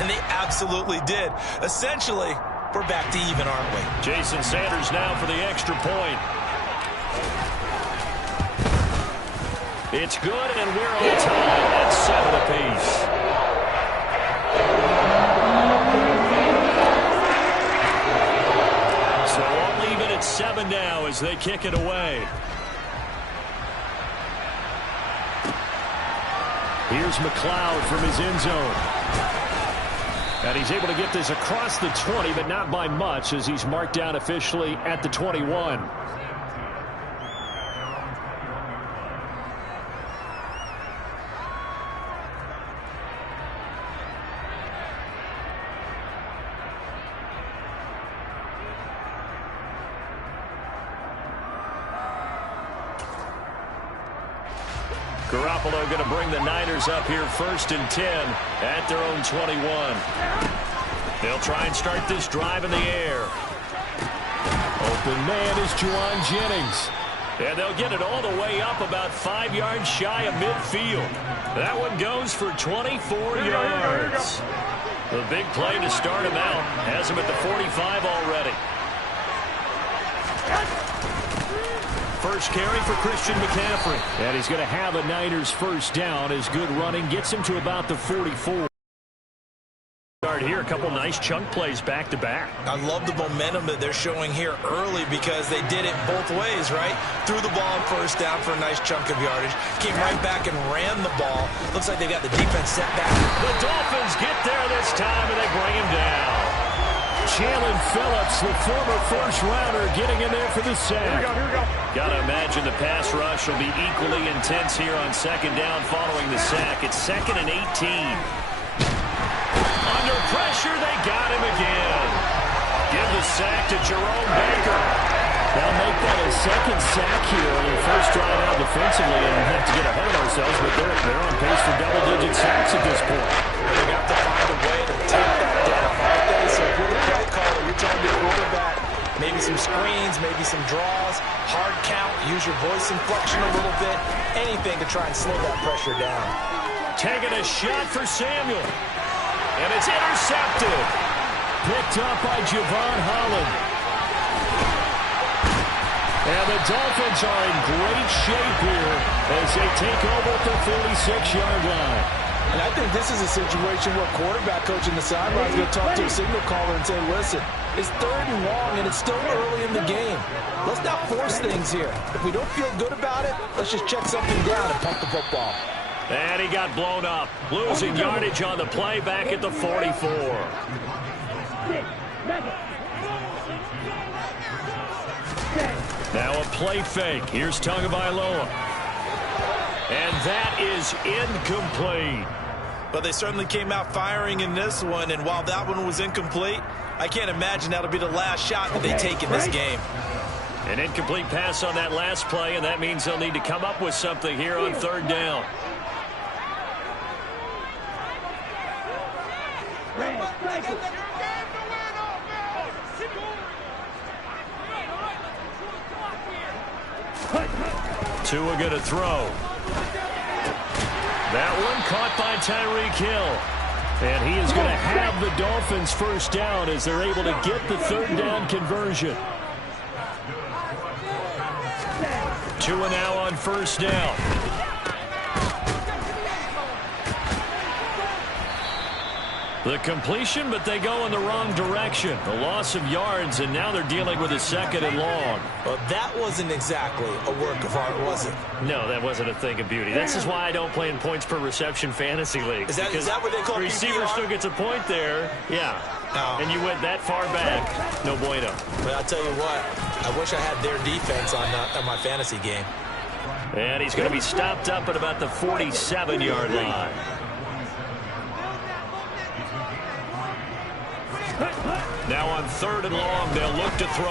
And they absolutely did. Essentially, we're back to even, aren't we? Jason Sanders now for the extra point. It's good, and we're on time at 7 apiece. So all even at 7 now as they kick it away. Here's McLeod from his end zone. And he's able to get this across the 20, but not by much as he's marked down officially at the 21. Garoppolo going to bring the Niners up here 1st and 10 at their own 21. They'll try and start this drive in the air. Open man is Juwan Jennings. And they'll get it all the way up about 5 yards shy of midfield. That one goes for 24 yards. The big play to start him out. Has him at the 45 already. First carry for Christian McCaffrey. And he's going to have a Niners first down as good running gets him to about the 44. Here, a couple nice chunk plays back-to-back. I love the momentum that they're showing here early because they did it both ways, right? Threw the ball on first down for a nice chunk of yardage. Came right back and ran the ball. Looks like they got the defense set back. The Dolphins get there this time, and they bring him down. Jalen Phillips, the former first-rounder, getting in there for the sack. Here we go. Got to imagine the pass rush will be equally intense here on 2nd down following the sack. It's 2nd and 18. Under pressure, they got him again. Give the sack to Jerome Baker. They'll make that a second sack here on their first drive out defensively, and we have to get ahead of ourselves, but they're on pace for double-digit sacks at this point. They got to find a way to take that down, aren't they? So if you're the play caller, you're trying to get a quarterback. Maybe some screens, maybe some draws, hard count, use your voice inflection a little bit, anything to try and slow that pressure down. Taking a shot for Samuel. And it's intercepted. Picked up by Javon Holland. And the Dolphins are in great shape here as they take over at the 46-yard line. And I think this is a situation where quarterback coach in the sideline is going to talk to a signal caller and say, listen, it's 3rd and long, and it's still early in the game. Let's not force things here. If we don't feel good about it, let's just check something down and pump the football. And he got blown up. Losing yardage on the play back at the 44. Now a play fake. Here's Tagovailoa. And that is incomplete. But they certainly came out firing in this one, and while that one was incomplete, I can't imagine that'll be the last shot that they take in this game. An incomplete pass on that last play, and that means they'll need to come up with something here on 3rd down. Tua going to throw. That one caught by Tyreek Hill. And he is going to have the Dolphins first down as they're able to get the 3rd down conversion. Tua now on first down. The completion, but they go in the wrong direction. A loss of yards, and now they're dealing with a 2nd and long. Well, that wasn't exactly a work of art, was it? No, that wasn't a thing of beauty. This is why I don't play in points per reception fantasy leagues. Is that what they call the receiver PPR? still gets a point there. Yeah. No. And you went that far back. No bueno. But I'll tell you what, I wish I had their defense on my fantasy game. And he's going to be stopped up at about the 47-yard line. Now on 3rd and long, they'll look to throw.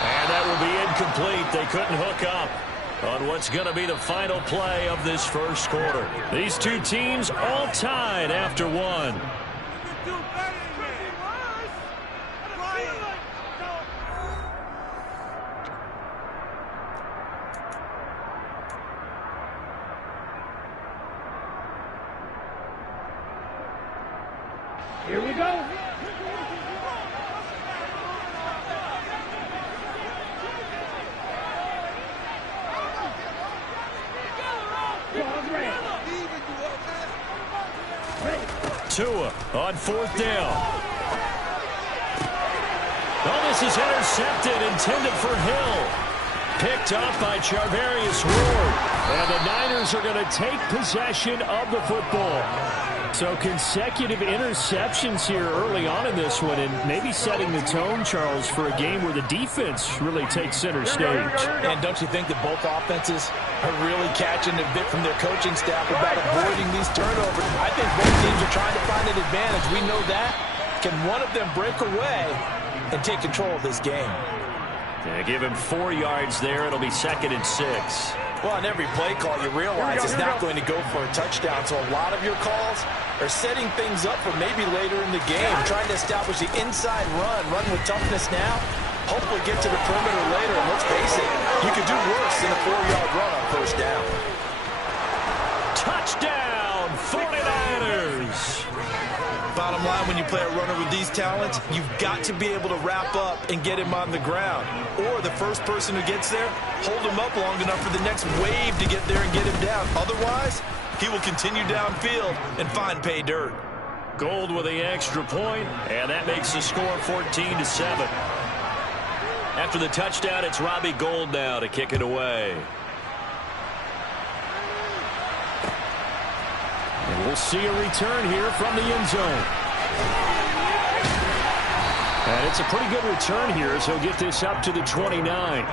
And that will be incomplete. They couldn't hook up on what's going to be the final play of this first quarter. These two teams all tied after one. Here we go. Tua on 4th down. Oh, this is intercepted, intended for Hill. Picked up by Charvarius Ward. And the Niners are going to take possession of the football. So consecutive interceptions here early on in this one, and maybe setting the tone, Charles, for a game where the defense really takes center stage. And don't you think that both offenses are really catching a bit from their coaching staff about avoiding these turnovers? I think both teams are trying to find an advantage. We know that. Can one of them break away and take control of this game? Yeah, give him 4 yards there. It'll be 2nd and 6. Well, on every play call, you realize it's not going to go for a touchdown. So a lot of your calls are setting things up for maybe later in the game, trying to establish the inside run with toughness now, hopefully get to the perimeter later. And let's face it, you could do worse than a 4-yard run on 1st down. Touchdown, 49ers! Bottom line, when you play a runner with these talents, you've got to be able to wrap up and get him on the ground. Or the first person who gets there, hold him up long enough for the next wave to get there and get him down. Otherwise, he will continue downfield and find pay dirt. Gold with the extra point, and that makes the score 14-7. After the touchdown, it's Robbie Gould now to kick it away. And we'll see a return here from the end zone. And it's a pretty good return here as he'll get this up to the 29.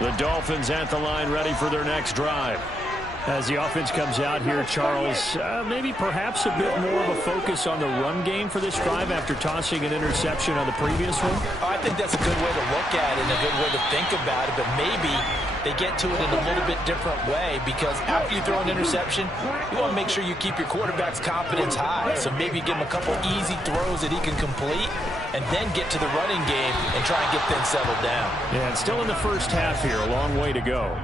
The Dolphins at the line ready for their next drive. As the offense comes out here, Charles, maybe perhaps a bit more of a focus on the run game for this drive after tossing an interception on the previous one? I think that's a good way to look at it and a good way to think about it, but maybe they get to it in a little bit different way, because after you throw an interception, you want to make sure you keep your quarterback's confidence high. So maybe give him a couple easy throws that he can complete and then get to the running game and try and get things settled down. Yeah, and still in the first half here, a long way to go.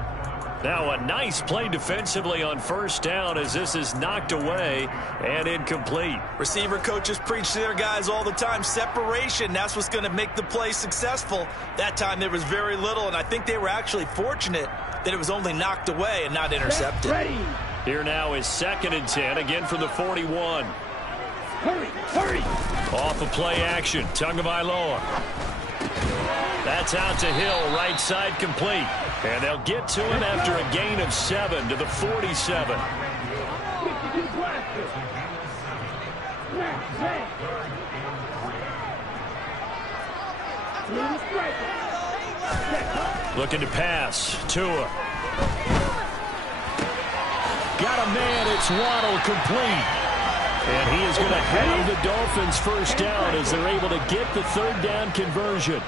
Now a nice play defensively on 1st down as this is knocked away and incomplete. Receiver coaches preach to their guys all the time. Separation, that's what's going to make the play successful. That time there was very little, and I think they were actually fortunate that it was only knocked away and not intercepted. Here now is 2nd and 10, again from the 41. Hurry! Off of play action, Tagovailoa. That's out to Hill, right side complete. And they'll get to him after a gain of 7 to the 47. Looking to pass. Tua. Got a man. It's Waddle complete. And he is going to have the Dolphins 1st down as they're able to get the 3rd down conversion.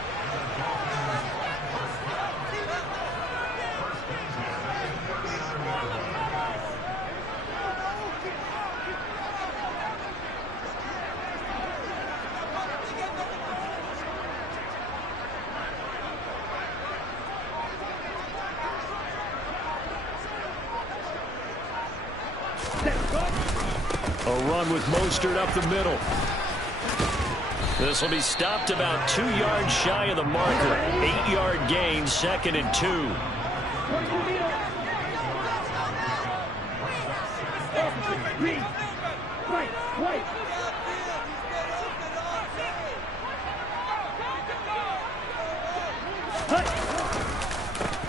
A run with Mostert up the middle. This will be stopped about 2 yards shy of the marker. 8-yard gain, 2nd and 2.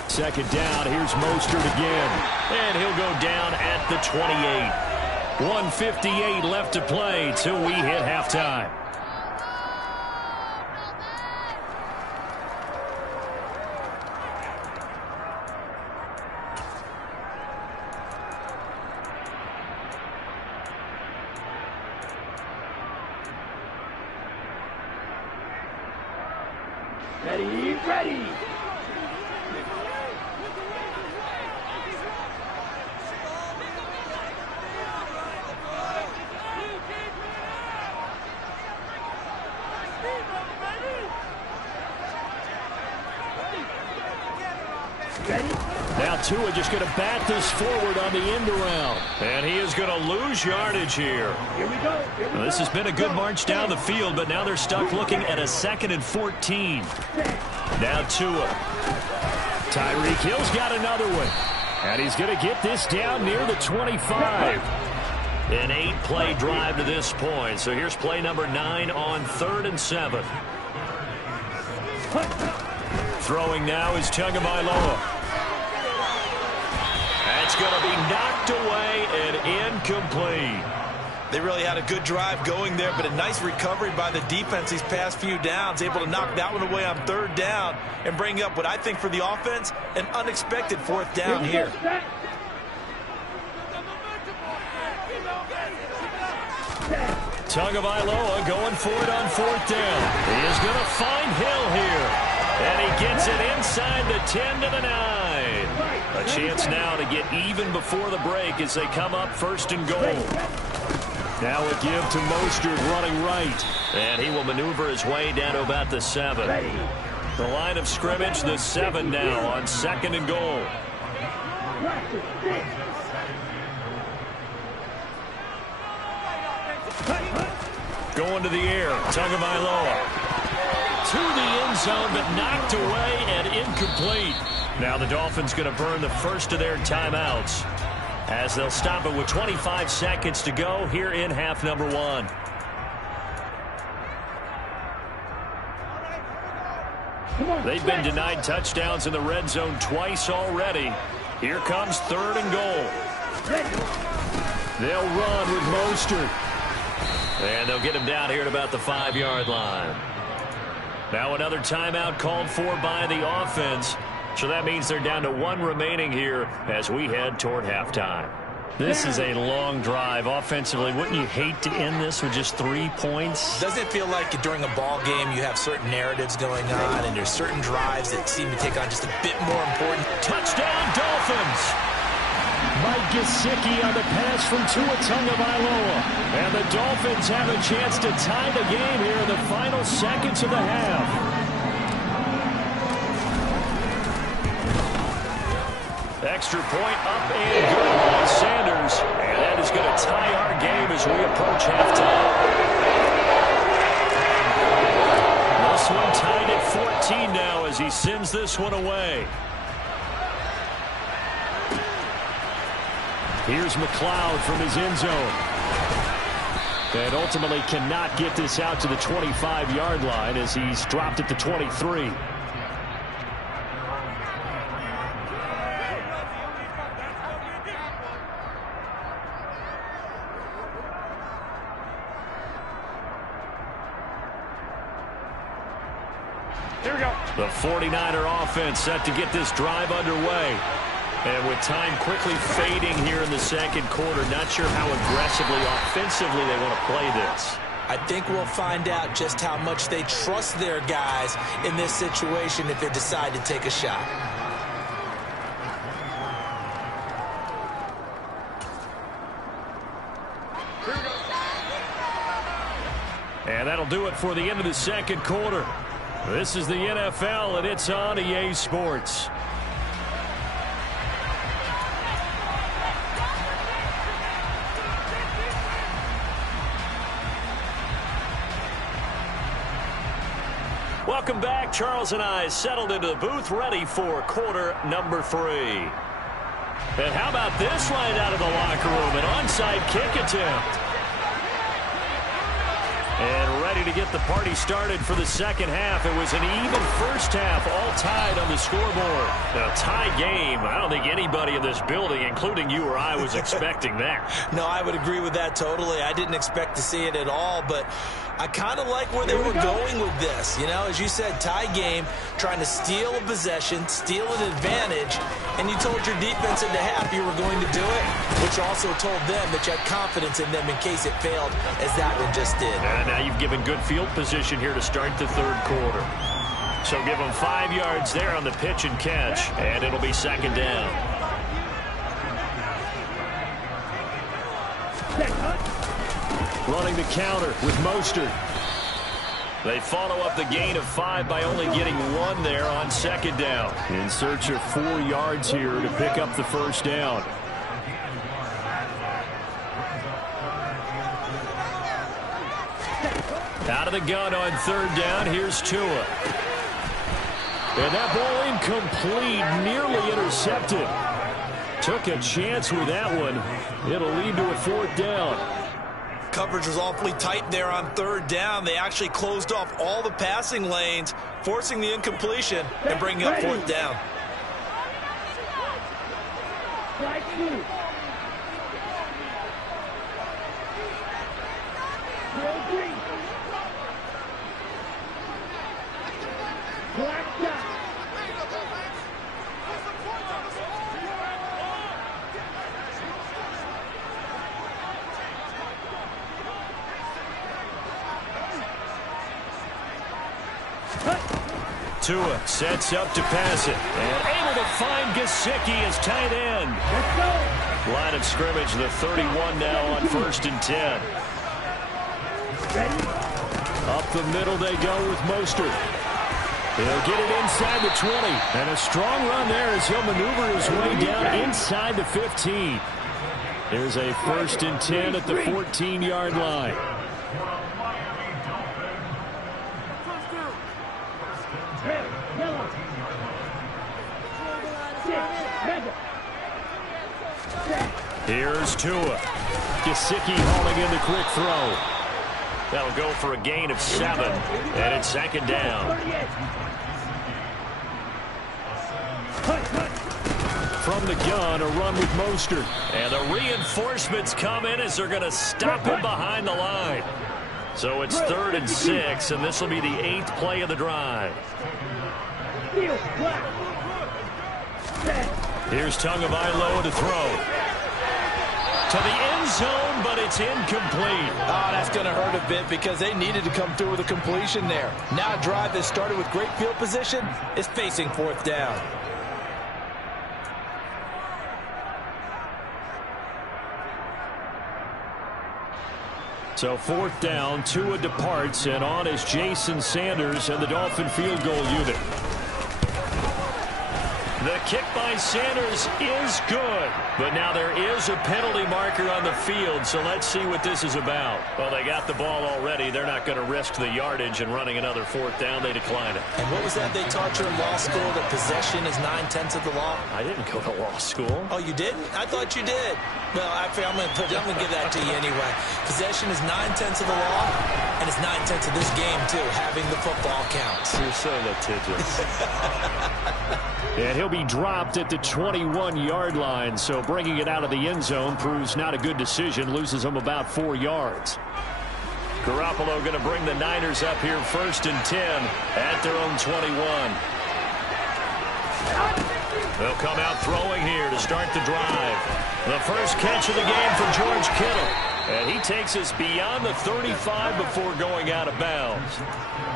Second down, here's Mostert again. And he'll go down at the 28. 1:58 left to play till we hit halftime. Ready! Now Tua just going to bat this forward on the end around. And he is going to lose yardage here. Here we go. This has been a good march down the field, but now they're stuck looking at a 2nd and 14. Now Tua. Tyreek Hill's got another one. And he's going to get this down near the 25. An 8-play drive to this point. So here's play number 9 on 3rd and 7. Throwing now is Tagovailoa. That's going to be knocked away and incomplete. They really had a good drive going there, but a nice recovery by the defense these past few downs, able to knock that one away on 3rd down and bring up what I think for the offense, an unexpected 4th down here. Tagovailoa going for it on 4th down. He is going to find Hill here. And he gets it inside the 10 to the 9. A chance now to get even before the break as they come up 1st and goal. Now a give to Mostert running right. And he will maneuver his way down to about the 7. The line of scrimmage, the 7 now on 2nd and goal. Going to the air, Tagovailoa. To the end zone, but knocked away and incomplete. Now the Dolphins going to burn the first of their timeouts as they'll stop it with 25 seconds to go here in half number 1. They've been denied touchdowns in the red zone twice already. Here comes 3rd and goal. They'll run with Mostert. And they'll get him down here at about the 5-yard line. Now another timeout called for by the offense. So that means they're down to 1 remaining here as we head toward halftime. This is a long drive offensively. Wouldn't you hate to end this with just 3 points? Doesn't it feel like during a ball game you have certain narratives going on and there's certain drives that seem to take on just a bit more important? Touchdown Dolphins! Mike Gesicki on the pass from Tua Tagovailoa. And the Dolphins have a chance to tie the game here in the final seconds of the half. Extra point up and good by Sanders. And that is going to tie our game as we approach halftime. This one tied at 14 now as he sends this one away. Here's McLeod from his end zone. And ultimately cannot get this out to the 25-yard line as he's dropped at the 23. Here we go. The 49er offense set to get this drive underway. And with time quickly fading here in the second quarter, not sure how aggressively, offensively they want to play this. I think we'll find out just how much they trust their guys in this situation if they decide to take a shot. And that'll do it for the end of the second quarter. This is the NFL, and it's on EA Sports. Welcome back. Charles and I settled into the booth, ready for quarter number 3. And how about this right out of the locker room? An onside kick attempt. And ready to get the party started for the second half. It was an even first half, all tied on the scoreboard. A tie game. I don't think anybody in this building, including you or I, was expecting that. No, I would agree with that totally. I didn't expect to see it at all, but I kind of like where they were going with this. You know, as you said, tie game, trying to steal a possession, steal an advantage, and you told your defense in the half you were going to do it, which also told them that you had confidence in them in case it failed, as that one just did. And now you've given good field position here to start the third quarter. So give them 5 yards there on the pitch and catch, and it'll be second down. Running the counter with Mostert. They follow up the gain of 5 by only getting 1 there on second down. In search of 4 yards here to pick up the first down. Out of the gun on third down. Here's Tua. And that ball incomplete, nearly intercepted. Took a chance with that one. It'll lead to a 4th down. Coverage was awfully tight there on third down. They actually closed off all the passing lanes, forcing the incompletion and bringing up 4th down. Tua sets up to pass it. And able to find Gesicki as tight end. Line of scrimmage, the 31 now on 1st and 10. Up the middle they go with Mostert. He'll get it inside the 20. And a strong run there as he'll maneuver his way down inside the 15. There's a 1st and 10 at the 14-yard line. Here's Tua. Gesicki hauling in the quick throw. That'll go for a gain of 7. And it's second down. From the gun, a run with Mostert. And the reinforcements come in as they're going to stop him behind the line. So it's 3rd and 6, and this will be the 8th play of the drive. Here's Tagovailoa to throw. To the end zone, but it's incomplete. Oh, that's going to hurt a bit because they needed to come through with a completion there. Now a drive that started with great field position is facing 4th down. So 4th down, Tua departs, and on is Jason Sanders and the Dolphin field goal unit. The kick by Sanders is good. But now there is a penalty marker on the field, so let's see what this is about. Well, they got the ball already. They're not going to risk the yardage and running another 4th down. They decline it. And what was that they taught you in law school, that possession is 9/10 of the law? I didn't go to law school. Oh, you didn't? I thought you did. Well, actually, I'm going to give that to you anyway. Possession is 9/10 of the law, and it's 9/10 of this game, too, having the football counts. You're so litigious. And he'll be dropped at the 21-yard line, so bringing it out of the end zone proves not a good decision, loses him about 4 yards. Garoppolo going to bring the Niners up here 1st and 10 at their own 21. They'll come out throwing here to start the drive. The first catch of the game for George Kittle. And he takes us beyond the 35 before going out of bounds.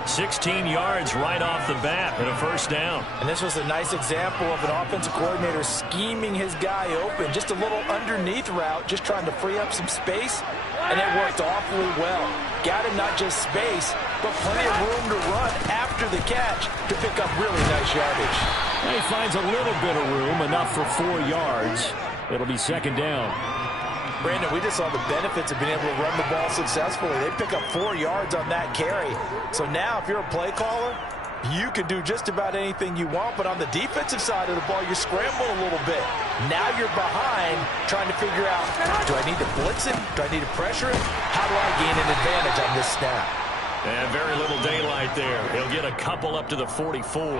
16 yards right off the bat and a 1st down. And this was a nice example of an offensive coordinator scheming his guy open. Just a little underneath route, just trying to free up some space. And it worked awfully well. Got him not just space, but plenty of room to run after the catch to pick up really nice yardage. And he finds a little bit of room, enough for 4 yards. It'll be 2nd down. Brandon, we just saw the benefits of being able to run the ball successfully. They pick up 4 yards on that carry. So now if you're a play caller, you can do just about anything you want. But on the defensive side of the ball, you're scrambling a little bit. Now you're behind trying to figure out, do I need to blitz him? Do I need to pressure him? How do I gain an advantage on this snap? And very little daylight there. He'll get a couple up to the 44.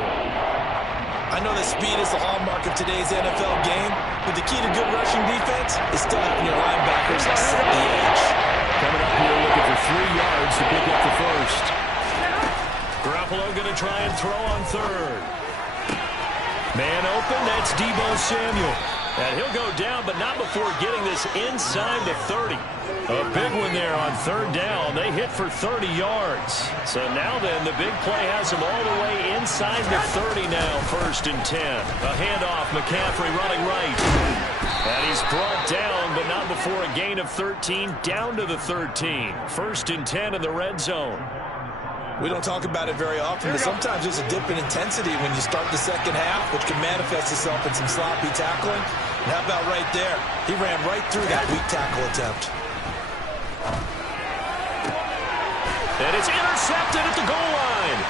I know that speed is the hallmark of today's NFL game, but the key to good rushing defense is still having your linebackers set the edge. Coming up here looking for 3 yards to pick up the first. Garoppolo going to try and throw on 3rd. Man open, that's Deebo Samuel. And he'll go down, but not before getting this inside the 30. A big one there on 3rd down. They hit for 30 yards. So now then, the big play has him all the way inside the 30 now, 1st and 10. A handoff, McCaffrey running right. And he's brought down, but not before a gain of 13, down to the 13. 1st and 10 in the red zone. We don't talk about it very often, but sometimes there's a dip in intensity when you start the second half, which can manifest itself in some sloppy tackling. And how about right there? He ran right through that weak tackle attempt. And it's intercepted at the goal line.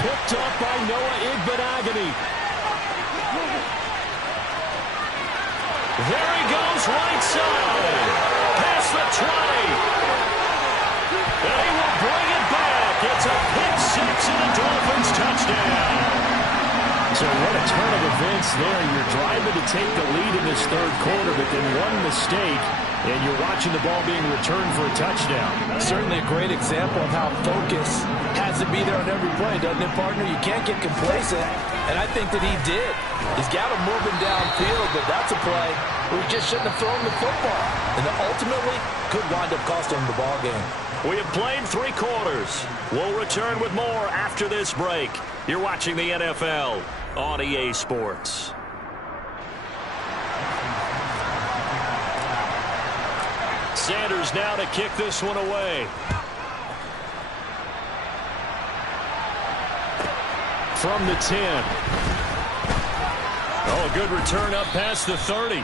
Picked up by Noah Igbenogany. There he goes, right side. Past the 20. And he will bring it back. It's a pick six and a Dolphins touchdown. So what a turn of events there. You're driving to take the lead in this third quarter, but then one mistake, and you're watching the ball being returned for a touchdown. Certainly a great example of how focus has to be there on every play, doesn't it, partner? You can't get complacent, and I think that he did. He's got him moving downfield, but that's a play where he just shouldn't have thrown the football. And then ultimately could wind up costing him the ball game. We have played 3 quarters. We'll return with more after this break. You're watching the NFL on EA Sports. Sanders now to kick this one away. From the 10. Oh, a good return up past the 30.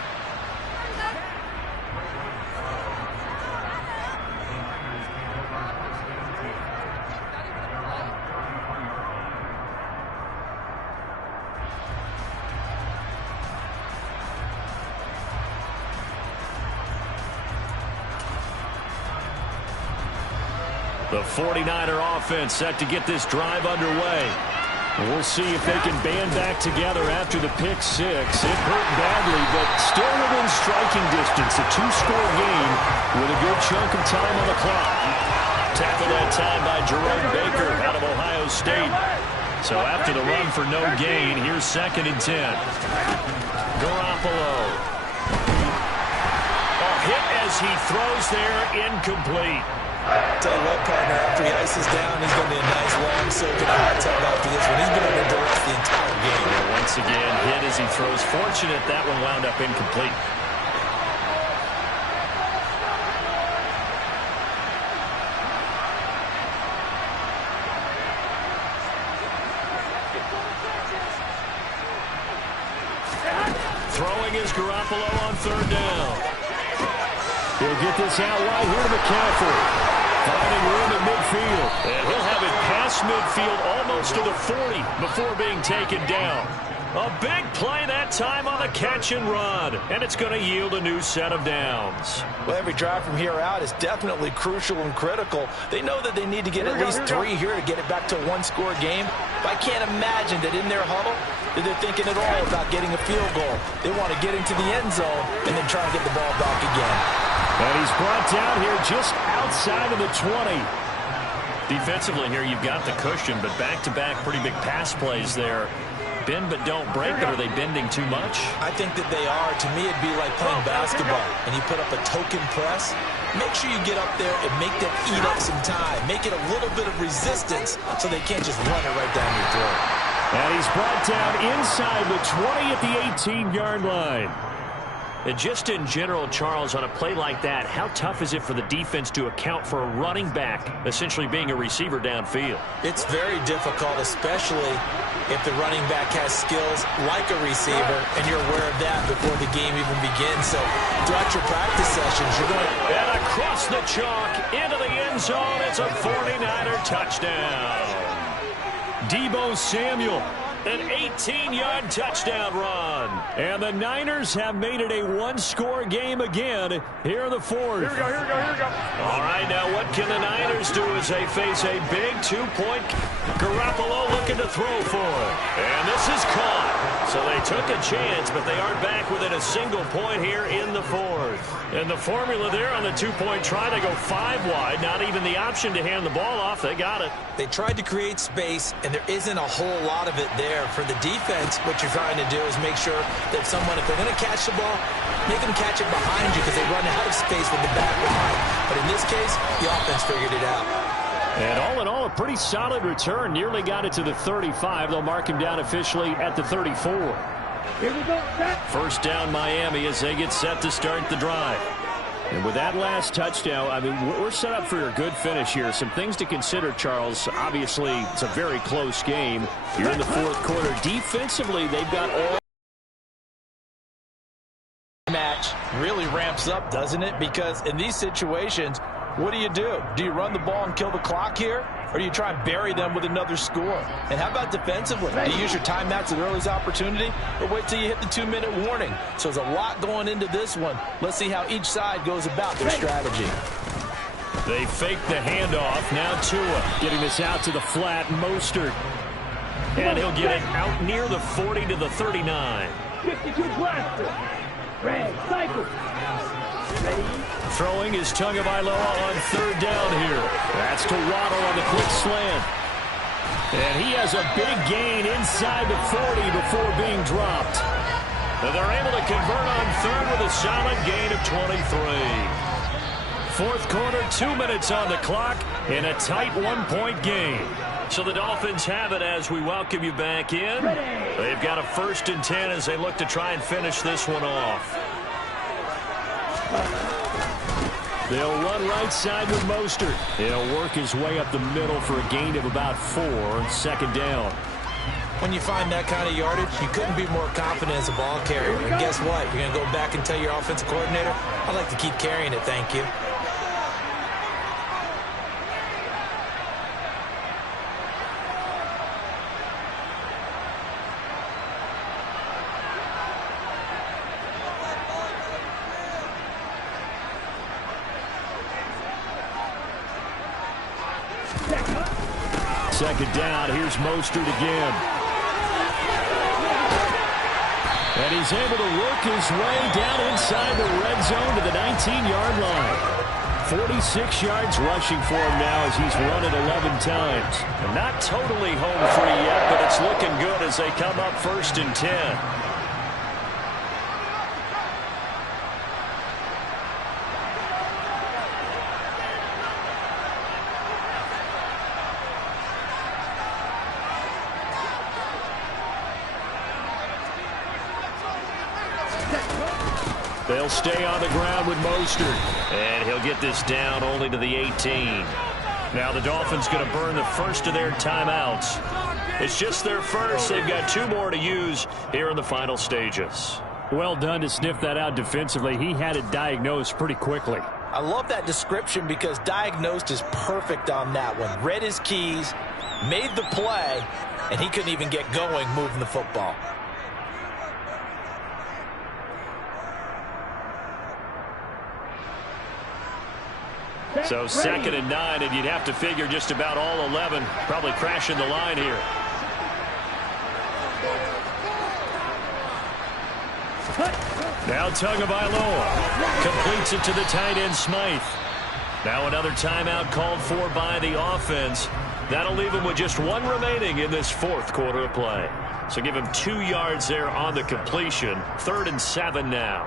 The 49er offense set to get this drive underway. We'll see if they can band back together after the pick six. It hurt badly, but still within striking distance. A 2-score game with a good chunk of time on the clock. Tackled that time by Jerome Baker out of Ohio State. So after the run for no gain, here's 2nd and 10. Garoppolo. A hit as he throws there, incomplete. Tell you what, partner, after he ices down, he's going to be a nice long soak in a hot tub after this one. He's been under duress the entire game. Well, once again, hit as he throws. Fortunate that one wound up incomplete. Throwing is Garoppolo on 3rd down. He'll get this out wide here to McCaffrey. Finding room at midfield. And he'll have it past midfield almost to the 40 before being taken down. A big play that time on the catch and run. And it's going to yield a new set of downs. Well, every drive from here out is definitely crucial and critical. They know that they need to get at least 3 here to get it back to a 1-score game. But I can't imagine that in their huddle that they're thinking at all about getting a field goal. They want to get into the end zone and then try to get the ball back again. And he's brought down here just outside of the 20. Defensively here, you've got the cushion, but back-to-back pretty big pass plays there. Bend but don't break, but are they bending too much? I think that they are. To me, it'd be like playing basketball, and you put up a token press. Make sure you get up there and make them eat up some time. Make it a little bit of resistance so they can't just run it right down your throat. And he's brought down inside the 20 at the 18-yard line. And just in general, Charles, on a play like that, how tough is it for the defense to account for a running back essentially being a receiver downfield? It's very difficult, especially if the running back has skills like a receiver, and you're aware of that before the game even begins. So throughout your practice sessions, you're going to... And across the chalk, into the end zone, it's a 49er touchdown. Deebo Samuel. An 18-yard touchdown run. And the Niners have made it a 1-score game again here in the 4th. Here we go. All right, now what can the Niners do as they face a big 2-point... Garoppolo looking to throw for it. And this is caught. So they took a chance, but they are back within a single point here in the 4th. And the formula there on the 2-point try, they go 5 wide. Not even the option to hand the ball off. They got it. They tried to create space, and there isn't a whole lot of it there. For the defense, what you're trying to do is make sure that someone, if they're going to catch the ball, make them catch it behind you because they run out of space with the back line. But in this case, the offense figured it out. And all in all, a pretty solid return. Nearly got it to the 35. They'll mark him down officially at the 34. Here we go, set. First down Miami as they get set to start the drive. And with that last touchdown, I mean, we're set up for a good finish here. Some things to consider, Charles. Obviously, it's a very close game. You're in the fourth quarter. Defensively, they've got all match really ramps up, doesn't it? Because in these situations, what do? Do you run the ball and kill the clock here? Or do you try and bury them with another score? And how about defensively? Do you use your timeouts at the earliest opportunity? Or wait till you hit the 2-minute warning? So there's a lot going into this one. Let's see how each side goes about their strategy. They fake the handoff. Now Tua getting this out to the flat. Mostert. And he'll get it out near the 40 to the 39. 52 blaster. Red cycle. Ready? Throwing is Tagovailoa on third down here. That's to Waddle on the quick slant. And he has a big gain inside the 40 before being dropped. And they're able to convert on third with a solid gain of 23. Fourth quarter, 2 minutes on the clock in a tight 1-point game. So the Dolphins have it as we welcome you back in. They've got a 1st and 10 as they look to try and finish this one off. They'll run right side with Mostert. He'll work his way up the middle for a gain of about 4. 2nd down. When you find that kind of yardage, you couldn't be more confident as a ball carrier. And guess what? You're going to go back and tell your offensive coordinator, I'd like to keep carrying it, thank you. Second down, here's Mostert again. And he's able to work his way down inside the red zone to the 19-yard line. 46 yards rushing for him now as he's run it 11 times. And not totally home free yet, but it's looking good as they come up 1st and 10. They'll stay on the ground with Mostert. And he'll get this down only to the 18. Now the Dolphins going to burn the first of their timeouts. It's just their first. They've got 2 more to use here in the final stages. Well done to sniff that out defensively. He had it diagnosed pretty quickly. I love that description because diagnosed is perfect on that one. Read his keys, made the play, and he couldn't even get going moving the football. So 2nd and 9, and you'd have to figure just about all 11 probably crashing the line here. Now Tagovailoa completes it to the tight end Smythe. Now another timeout called for by the offense. That'll leave him with just 1 remaining in this 4th quarter of play. So give him 2 yards there on the completion. 3rd and 7 now.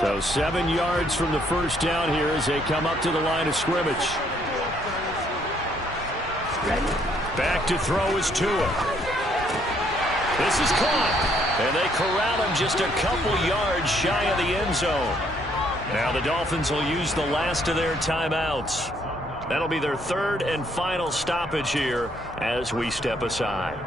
So 7 yards from the first down here as they come up to the line of scrimmage. Back to throw is Tua. This is caught. And they corral him just a couple yards shy of the end zone. Now the Dolphins will use the last of their timeouts. That'll be their 3rd and final stoppage here as we step aside.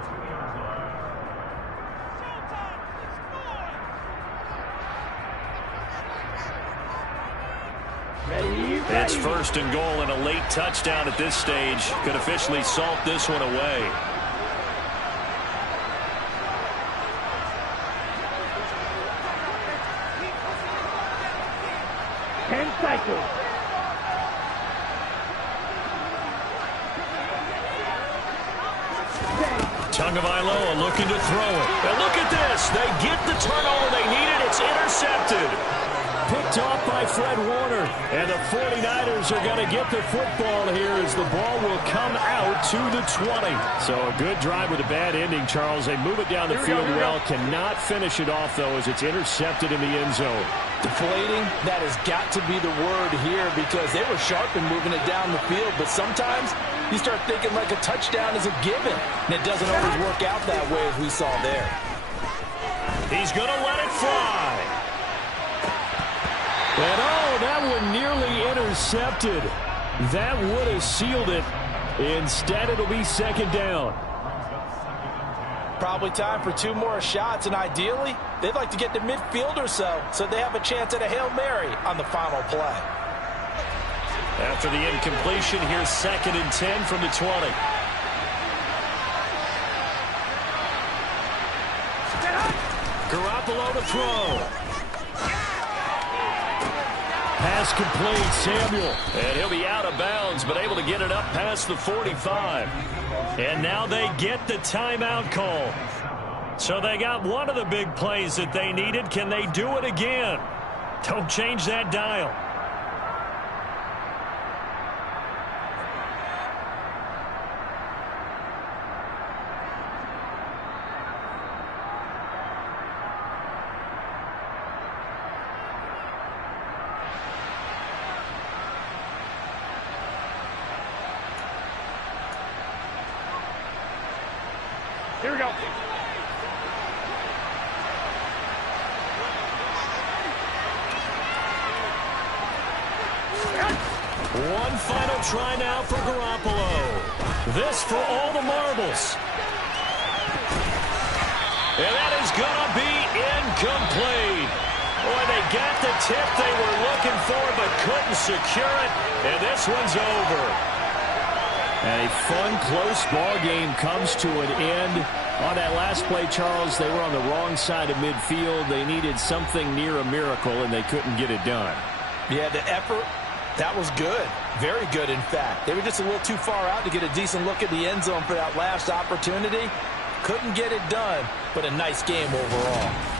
It's 1st and goal, and a late touchdown at this stage could officially salt this one away. Tagovailoa looking to throw it. And look at this. They get the turnover they needed. It's intercepted. Picked off by Fred Warner. And the 49ers are going to get the football here as the ball will come out to the 20. So a good drive with a bad ending, Charles. They move it down the field well. Cannot finish it off, though, as it's intercepted in the end zone. Deflating, that has got to be the word here because they were sharp in moving it down the field, but sometimes You start thinking like a touchdown is a given, and it doesn't always work out that way as we saw there. He's going to let it fly. And oh, that one nearly intercepted. That would have sealed it. Instead, it'll be second down. Probably time for 2 more shots, and ideally, they'd like to get to midfield or so they have a chance at a Hail Mary on the final play. After the incompletion, here's 2nd and 10 from the 20. Garoppolo to throw. Pass complete, Samuel. And he'll be out of bounds, but able to get it up past the 45. And now they get the timeout call. So they got one of the big plays that they needed. Can they do it again? Don't change that dial. Here we go. One final try now for Garoppolo. This for all the marbles. And that is going to be incomplete. Boy, they got the tip they were looking for but couldn't secure it. And this one's over. And a fun, close ball game comes to an end. On that last play, Charles, they were on the wrong side of midfield. They needed something near a miracle, and they couldn't get it done. Yeah, the effort, that was good. Very good, in fact. They were just a little too far out to get a decent look at the end zone for that last opportunity. Couldn't get it done, but a nice game overall.